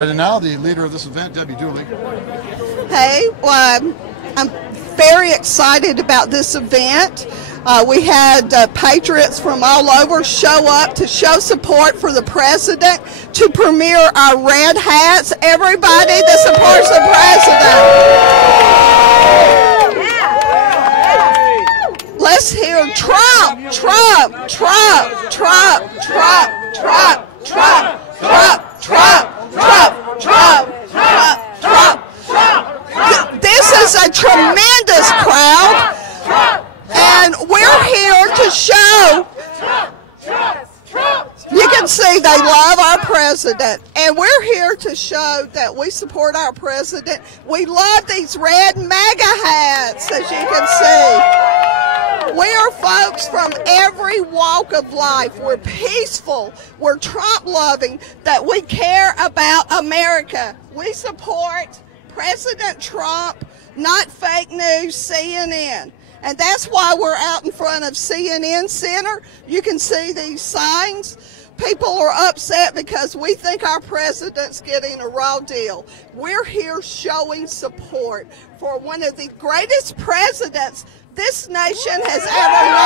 And now the leader of this event, Debbie Dooley. Hey, well, I'm very excited about this event. We had patriots from all over show up to show support for the president, to premiere our red hats. Everybody that supports the president. Let's hear Trump, Trump, Trump, Trump, Trump, Trump, Trump, Trump, Trump. Trump, Trump, Trump, Trump, Trump. This is a tremendous crowd, and we're here to show. You can see they love our president, and we're here to show that we support our president. We love these red MAGA hats, as you can see. We are folks from every walk of life. We're peaceful, we're Trump-loving, that we care about America. We support President Trump, not fake news, CNN. And that's why we're out in front of CNN Center. You can see these signs. People are upset because we think our president's getting a raw deal. We're here showing support for one of the greatest presidents this nation has ever known.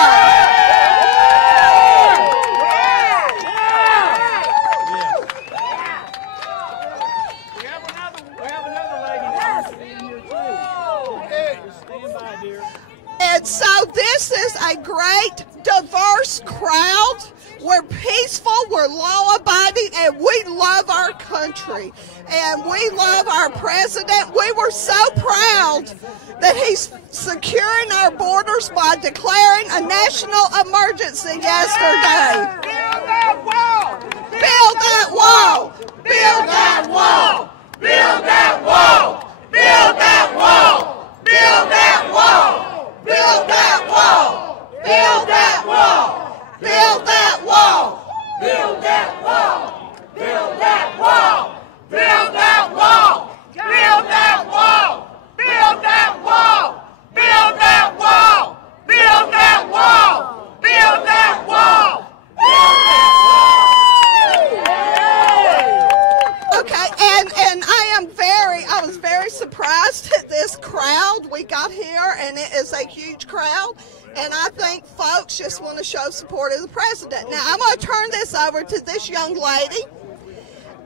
And so this is a great, diverse crowd. We're peaceful, we're law-abiding, and we love our country. And we love our president. We were so proud that he's securing our borders by declaring a national emergency yesterday. Build that wall! Build that wall! Build that wall! Build that wall! Build that wall! Build that wall! Build that wall! Build that wall! Build that wall! Build that wall! Build that wall! Build that wall! Build that wall! Build that wall! Build that wall! Build that wall! Build that wall! Okay, and I was very surprised at this crowd. We got here, and it is a huge crowd. And I think folks just want to show support of the president. Now, I'm going to turn this over to this young lady,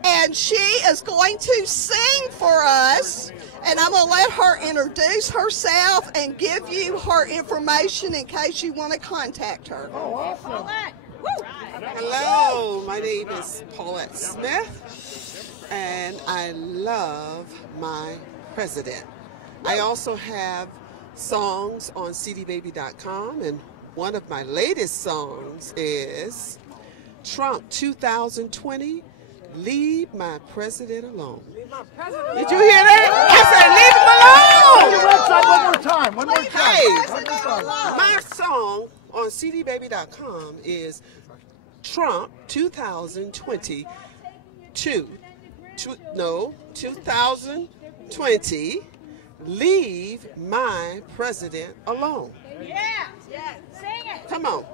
and she is going to sing for us, and I'm going to let her introduce herself and give you her information in case you want to contact her. Oh, awesome. Hello, my name is Paulette Smith, and I love my president. I also have songs on cdbaby.com, and one of my latest songs is Trump 2020, Leave My President Alone. Did you hear that? I said, leave him alone! One more time. Hey, my song on cdbaby.com is Trump 2020, 2020, Leave My President Alone. Yeah, sing it. Come on.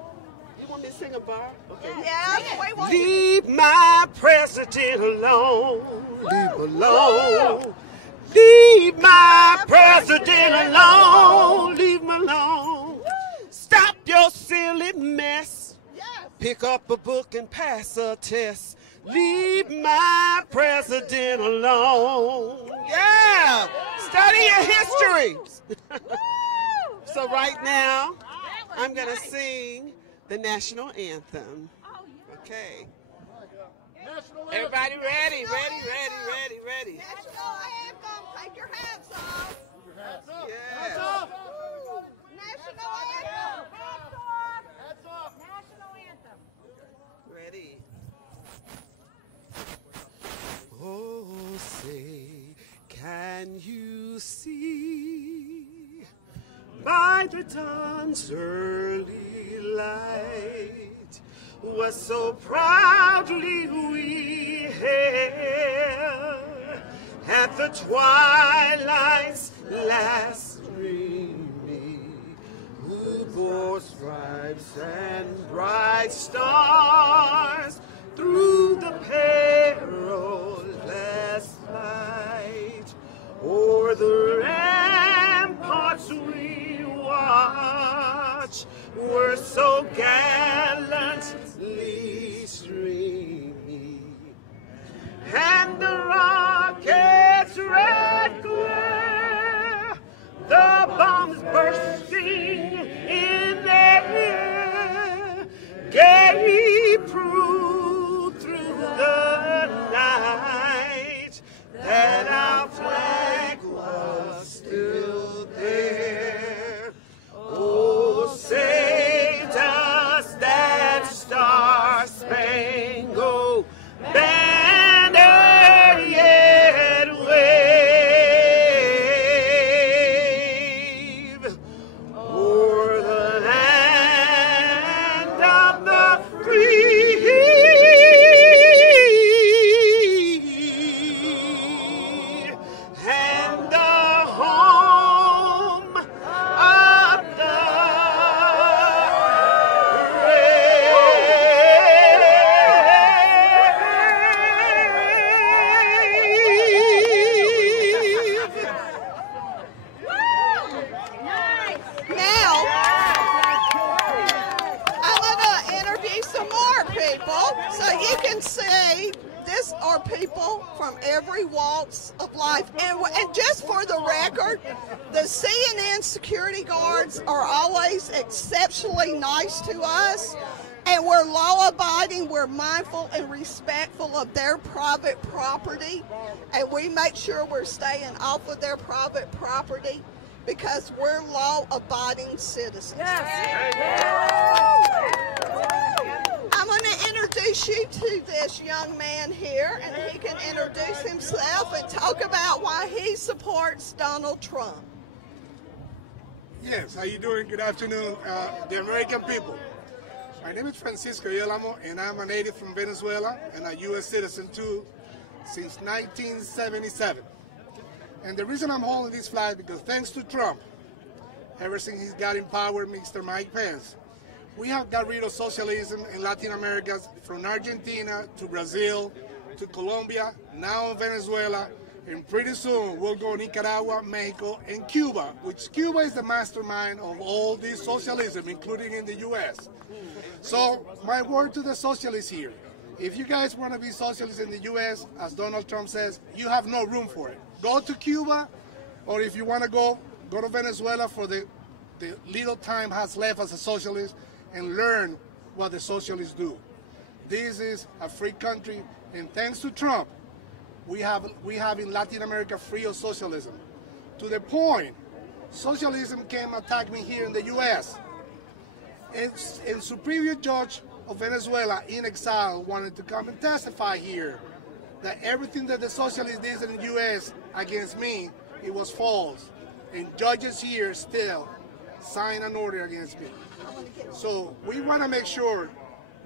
You want me to sing a bar? Okay. Yeah, we want Leave my president alone. Leave him alone. Leave my president alone. Leave him alone. Stop your silly mess. Pick up a book and pass a test. Leave my president alone. Yeah. Study your history. So right now, I'm going to sing the national anthem. Okay. Everybody ready? Ready. National anthem. Take your hats off. Yeah. National anthem. National anthem. Ready. Oh, say, can you see by the dawn's early light what so proudly we hailed at the twilight's last streaming, who bore stripes and bright stars through the perilous every walks of life. And just for the record, the CNN security guards are always exceptionally nice to us. And we're law-abiding, we're mindful and respectful of their private property, and we make sure we're staying off of their private property because we're law-abiding citizens. I'm going to introduce you to this young man here, and he can introduce himself and talk about why he supports Donald Trump. Yes, how you doing? Good afternoon, the American people. My name is Francisco Yelamo, and I'm a native from Venezuela and a U.S. citizen too since 1977. And the reason I'm holding this flag because thanks to Trump, ever since he's got in power, Mr. Mike Pence, we have got rid of socialism in Latin America, from Argentina to Brazil to Colombia, now in Venezuela, and pretty soon we'll go Nicaragua, Mexico, and Cuba, which Cuba is the mastermind of all this socialism, including in the U.S. So my word to the socialists here, if you guys want to be socialists in the U.S., as Donald Trump says, you have no room for it. Go to Cuba, or if you want to go to Venezuela for the little time has left as a socialist, and learn what the socialists do. This is a free country, and thanks to Trump, we have in Latin America free of socialism. To the point, socialism came attack me here in the U.S. And Superior Judge of Venezuela in exile wanted to come and testify here that everything that the socialists did in the U.S. against me, it was false. And judges here still sign an order against me. So we want to make sure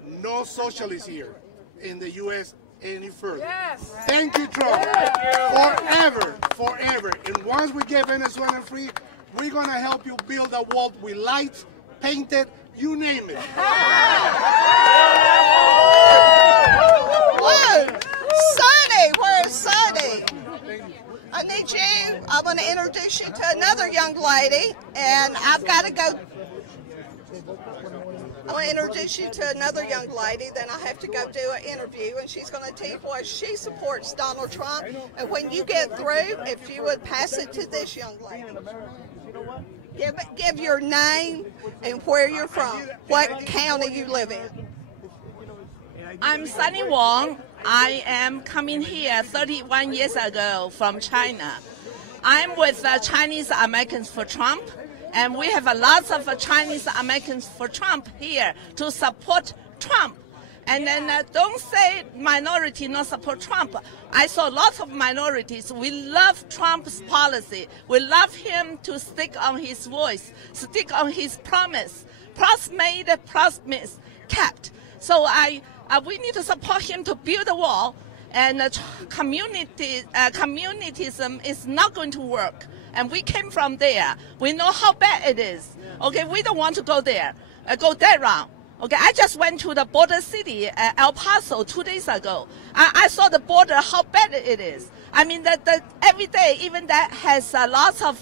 no socialists here in the U.S. any further. Yes. Thank you, Trump. Forever, forever. And once we get Venezuela free, we're going to help you build a wall with lights, painted, you name it. Whoa! Sonny, where's Sonny? I need you. I'm going to introduce you to another young lady, and I've got to go. I'm going to introduce you to another young lady, then I have to go do an interview, and she's going to tell you why she supports Donald Trump. And when you get through, if you would pass it to this young lady. Give your name and where you're from, what county you live in. I'm Sunny Wong. I am coming here 31 years ago from China. I'm with Chinese Americans for Trump, and we have lots of Chinese Americans for Trump here to support Trump. And then don't say minority not support Trump. I saw lots of minorities. We love Trump's policy. We love him to stick on his voice, stick on his promise. Promise made, promise kept. So we need to support him to build a wall. And communitism is not going to work. And we came from there. We know how bad it is. Okay, we don't want to go there, go that route. Okay, I just went to the border city, El Paso, 2 days ago. I saw the border, how bad it is. I mean, every day, even that has lots of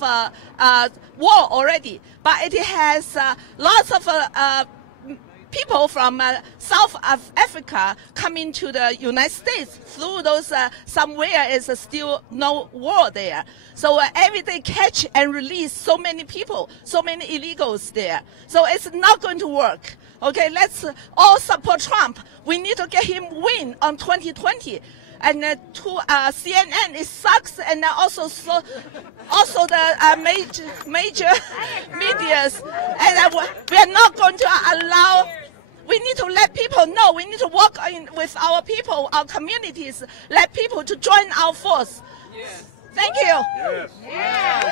war already, but it has lots of people from South Africa coming to the United States through those somewhere is still no war there. So every day catch and release so many people, so many illegals there. So it's not going to work. Okay, let's all support Trump. We need to get him win on 2020. And to CNN, it sucks, and also the major medias. And we are not going to allow. We need to let people know. We need to work with our people, our communities. Let people to join our force. Yes. Thank you. Yes.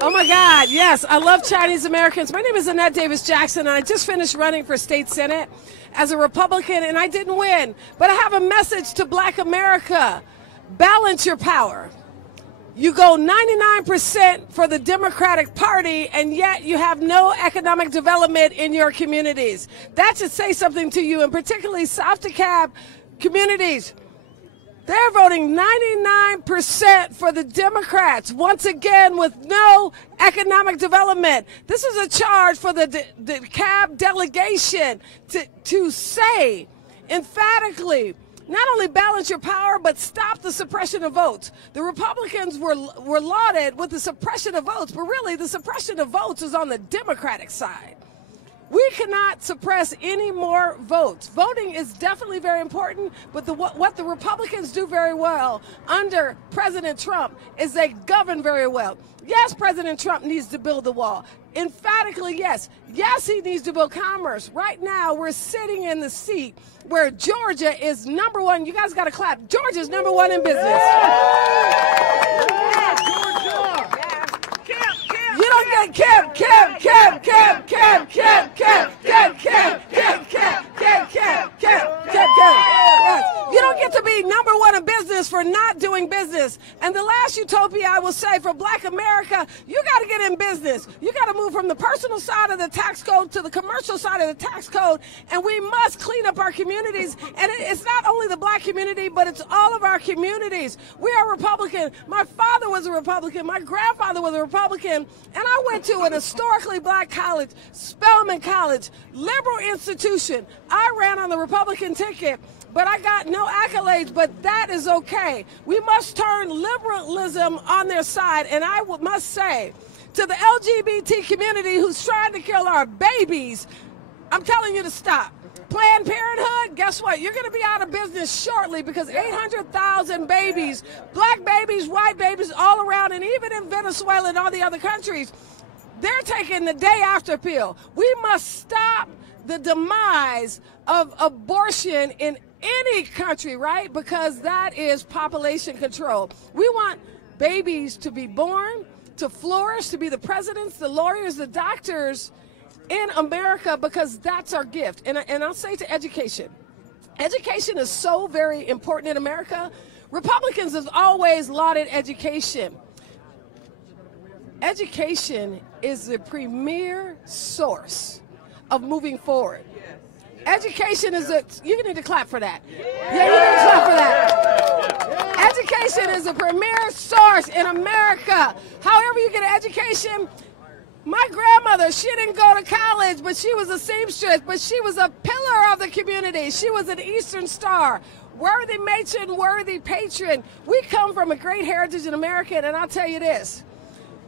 Oh my God, yes, I love Chinese Americans. My name is Annette Davis Jackson, and I just finished running for state senate as a Republican, and I didn't win. But I have a message to Black America. Balance your power. You go 99% for the Democratic Party, and yet you have no economic development in your communities. That should say something to you, and particularly South DeKalb communities. They're voting 99% for the Democrats, once again with no economic development. This is a charge for the DeKalb delegation to say emphatically not only balance your power, but stop the suppression of votes. The Republicans were lauded with the suppression of votes, but really the suppression of votes is on the Democratic side. We cannot suppress any more votes. Voting is definitely very important, but what the Republicans do very well under President Trump is they govern very well. Yes, President Trump needs to build the wall. Emphatically, yes. Yes, he needs to build commerce. Right now, we're sitting in the seat where Georgia is number one. You guys got to clap. Georgia's number one in business. You don't get You don't get to be number one in business for not doing business. And the last utopia I will say for Black America, you got to get in business. You got to move from the personal side of the tax code to the commercial side of the tax code. And we must clean up our communities. And it's not only the Black community, but it's all of our communities. We are Republican. My father was a Republican. My grandfather was a Republican. And I went to an historically Black college, Spelman College, liberal institution. I ran on the Republican ticket, but I got no accolades, but that is okay. We must turn liberalism on their side, and I must say to the LGBT community who's trying to kill our babies, I'm telling you to stop. Planned Parenthood, guess what? You're going to be out of business shortly because 800,000 babies, Black babies, white babies all around, and even in Venezuela and all the other countries, they're taking the day after pill. We must stop the demise of abortion in any country, right? Because that is population control. We want babies to be born, to flourish, to be the presidents, the lawyers, the doctors in America, because that's our gift. And I'll say to education. Education is so very important in America. Republicans have always lauded education. Education is the premier source of moving forward. Education is you need to clap for that. Yeah, you need to clap for that. Education is a premier source in America. However you get an education, my grandmother, she didn't go to college, but she was a seamstress, but she was a pillar of the community. She was an Eastern Star. Worthy matron, worthy patron. We come from a great heritage in America, and I'll tell you this.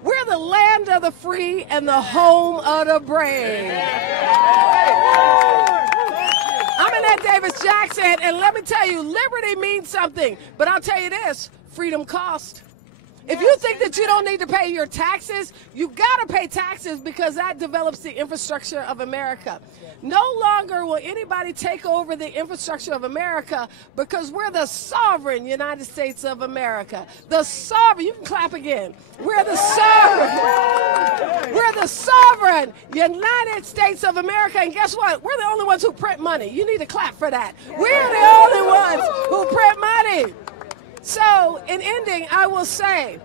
We're the land of the free and the home of the brave. I'm Annette Davis Jackson, and let me tell you, liberty means something. But I'll tell you this, freedom costs. If you think that you don't need to pay your taxes, you got to pay taxes because that develops the infrastructure of America. No longer will anybody take over the infrastructure of America because we're the sovereign United States of America. The sovereign, you can clap again. We're the sovereign. We're the sovereign United States of America. And guess what? We're the only ones who print money. You need to clap for that. We're the only ones who print money. So, in ending, I will say,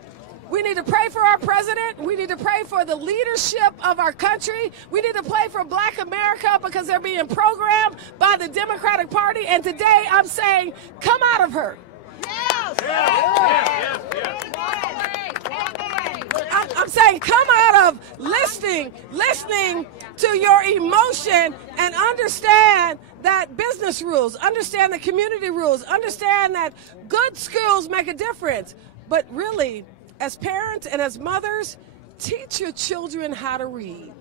we need to pray for our president. We need to pray for the leadership of our country. We need to pray for Black America because they're being programmed by the Democratic Party. And today, I'm saying, come out of her. Yes. I'm saying, come out of listening to your emotion and understand that business rules, understand the community rules, understand that good schools make a difference. But really, as parents and as mothers, teach your children how to read.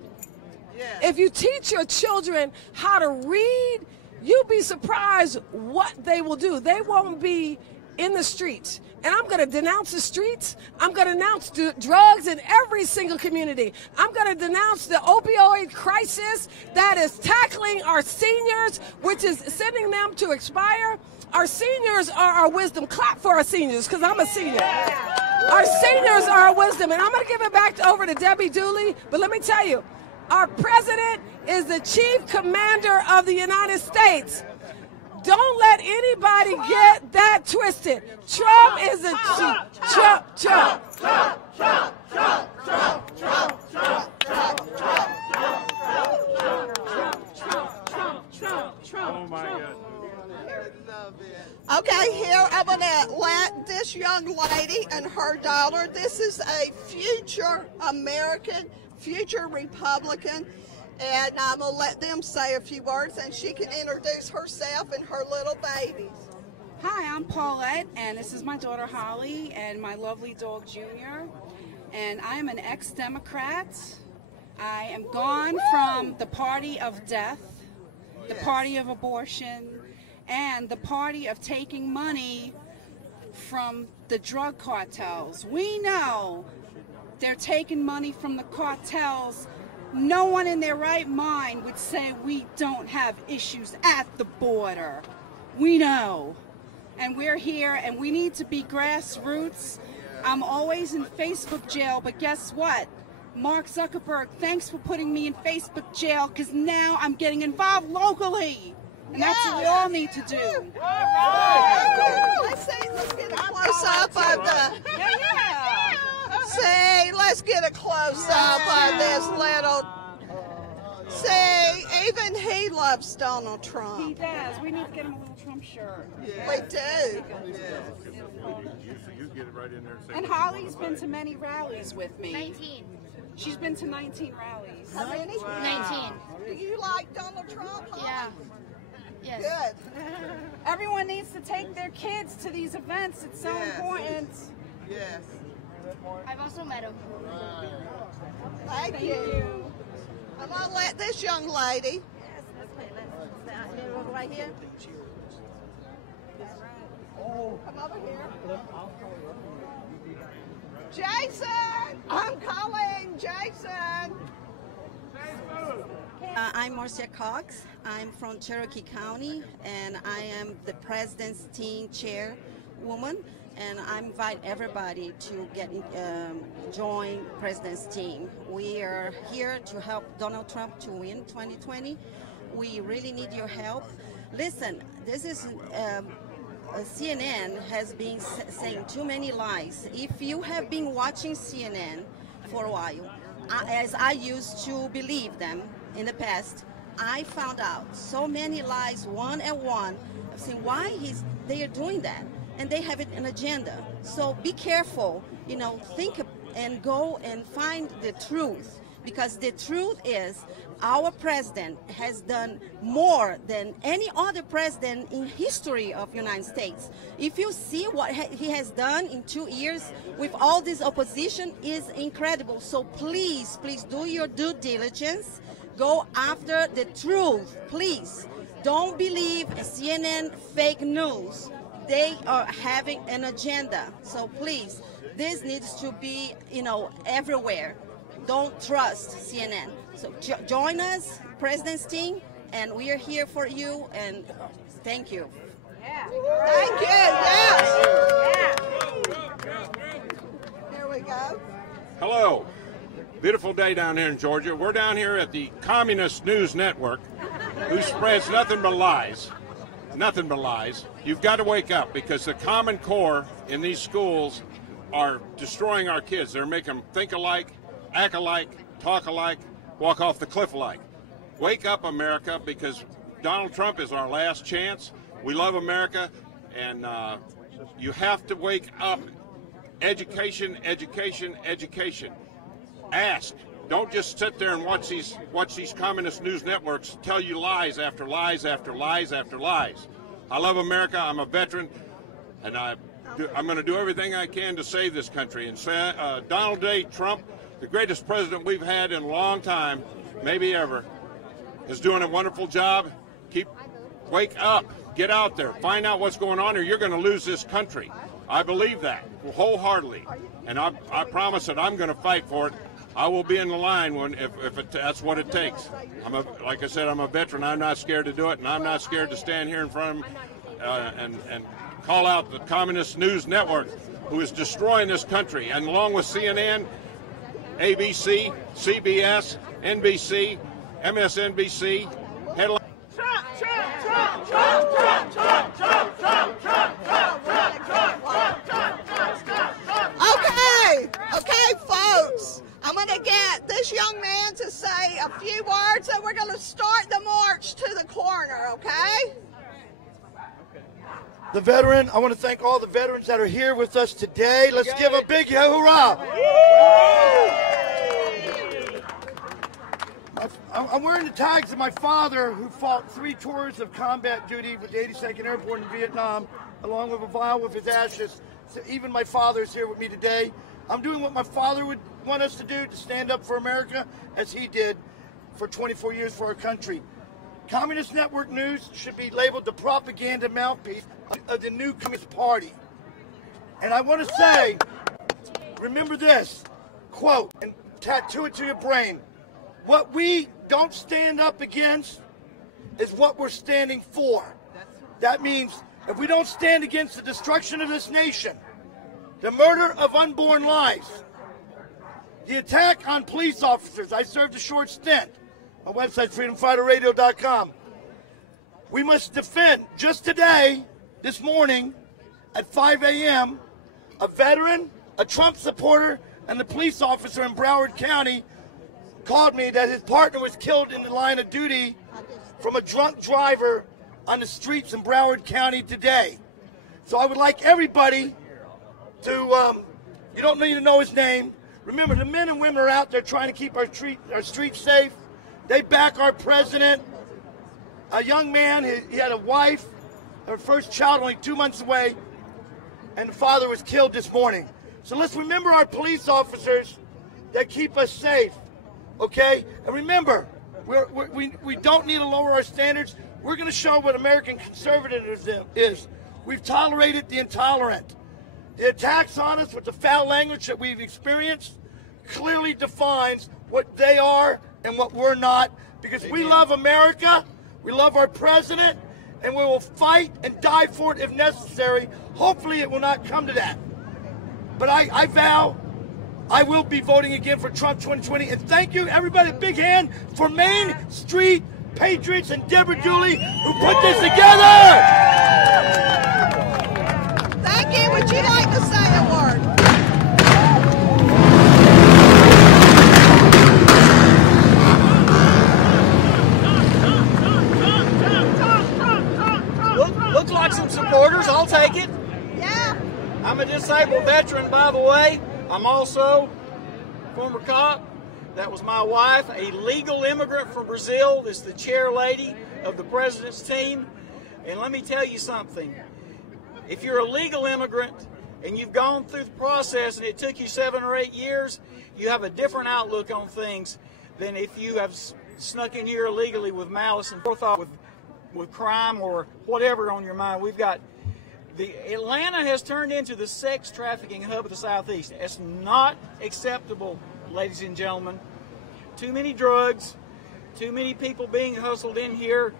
Yeah. If you teach your children how to read, you'll be surprised what they will do. They won't be in the streets. And I'm going to denounce the streets. I'm going to denounce drugs in every single community. I'm going to denounce the opioid crisis that is tackling our seniors, which is sending them to expire. Our seniors are our wisdom. Clap for our seniors, because I'm a senior. Our seniors are our wisdom. And I'm going to give it back over to Debbie Dooley. But let me tell you, our president is the chief commander of the United States. Don't let anybody get that twisted. Trump is a Trump. Oh my God. Okay, here I'm going to let this young lady and her daughter, this is a future American, future Republican, and I'm going to let them say a few words, and she can introduce herself and her little babies. I'm Paulette, and this is my daughter Holly and my lovely dog Junior. And I am an ex-Democrat. I am gone from the party of death, the party of abortion, and the party of taking money from the drug cartels. We know they're taking money from the cartels. No one in their right mind would say we don't have issues at the border. We know. And we're here, and we need to be grassroots. I'm always in Facebook jail, but guess what? Mark Zuckerberg, thanks for putting me in Facebook jail, because now I'm getting involved locally. And that's what we all need to do. Let's get a close-up of the... See, let's get a close-up of this little... See, even he loves Donald Trump. He does. We need to get him a little Trump shirt. We do. And Holly's been to many rallies with me. 19. She's been to 19 rallies. How many? 19. Do you like Donald Trump, Holly? Yeah. Yes. Good. Everyone needs to take their kids to these events. It's so important. Yes. I've also met him. Thank you. I'm going to let this young lady. Right here. Come over here. Jason! I'm calling Jason. I'm Marcia Cox. I'm from Cherokee County, and I am the President's Team Chairwoman. And I invite everybody to join President's team. We are here to help Donald Trump to win 2020. We really need your help. Listen, this is CNN has been saying too many lies. If you have been watching CNN for a while, as I used to believe them in the past, I found out so many lies, one and one, saying why they are doing that. And they have an agenda. So be careful, think and go and find the truth, because the truth is our president has done more than any other president in history of the United States. If you see what he has done in 2 years with all this opposition is incredible. So please, please do your due diligence. Go after the truth, please. Don't believe CNN fake news. They are having an agenda. So please, this needs to be, everywhere. Don't trust CNN. So join us, President's team, and we are here for you, and thank you. Yeah. Thank you, yes. Here we go. Hello. Beautiful day down here in Georgia. We're down here at the Communist News Network, who spreads nothing but lies. Nothing but lies. You've got to wake up, because the Common Core in these schools are destroying our kids. They're making them think alike, act alike, talk alike, walk off the cliff alike. Wake up, America, because Donald Trump is our last chance. We love America, and you have to wake up. Education, education, education. Ask. Don't just sit there and watch these communist news networks tell you lies after lies after lies after lies. I love America. I'm a veteran, and I'm going to do everything I can to save this country. And Donald J. Trump, the greatest president we've had in a long time, maybe ever, is doing a wonderful job. Wake up. Get out there. Find out what's going on, or you're going to lose this country. I believe that wholeheartedly, and I promise that I'm going to fight for it. I will be in the line if that's what it takes. Like I said, I'm a veteran. I'm not scared to do it, and I'm not scared to stand here in front of and call out the Communist News Network, who is destroying this country, and along with CNN, ABC, CBS, NBC, MSNBC, headline. Trump, Trump, Trump, Trump, Trump, Trump, Trump, Trump, Trump, Trump, Trump, Trump, Trump, Trump. Okay, folks. I'm going to get this young man to say a few words, and we're going to start the march to the corner, okay? The veteran, I want to thank all the veterans that are here with us today. Let's give a big hoorah. I'm wearing the tags of my father, who fought 3 tours of combat duty with the 82nd Airborne in Vietnam, along with a vial with his ashes. So even my father is here with me today. I'm doing what my father would want us to do, to stand up for America, as he did for 24 years for our country. Communist Network News should be labeled the propaganda mouthpiece of the new Communist Party. And I want to say, remember this, quote, and tattoo it to your brain. What we don't stand up against is what we're standing for. That means if we don't stand against the destruction of this nation, the murder of unborn lives, the attack on police officers, I served a short stint. My website, freedomfighterradio.com. We must defend. Just today, this morning, at 5 a.m., a veteran, a Trump supporter, and a police officer in Broward County called me that his partner was killed in the line of duty from a drunk driver on the streets in Broward County today. So I would like everybody to, you don't need to know his name. Remember, the men and women are out there trying to keep our streets safe. They back our president. A young man, he had a wife, her first child only 2 months away, and the father was killed this morning. So let's remember our police officers that keep us safe, okay? And remember, we don't need to lower our standards. We're going to show what American conservatism is. We've tolerated the intolerant. The attacks on us with the foul language that we've experienced clearly defines what they are and what we're not, because we love America, we love our president, and we will fight and die for it if necessary. Hopefully it will not come to that. But I vow I will be voting again for Trump 2020. And thank you, everybody, a big hand for Main Street Patriots and Deborah Dooley, who put this together. Thank you. Would you like to say a word? Looks like some supporters. I'll take it. Yeah. I'm a disabled veteran, by the way. I'm also a former cop. That was my wife, a legal immigrant from Brazil. This is the chair lady of the president's team. And let me tell you something. If you're a legal immigrant and you've gone through the process and it took you 7 or 8 years, you have a different outlook on things than if you have snuck in here illegally with malice and forethought, with crime or whatever on your mind. We've got Atlanta has turned into the sex trafficking hub of the Southeast. It's not acceptable, ladies and gentlemen. Too many drugs, too many people being hustled in here.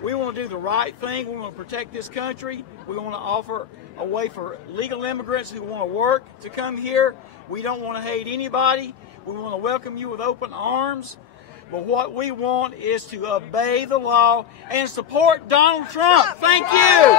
We want to do the right thing. We want to protect this country. We want to offer a way for legal immigrants who want to work to come here. We don't want to hate anybody. We want to welcome you with open arms. But what we want is to obey the law and support Donald Trump. Thank you.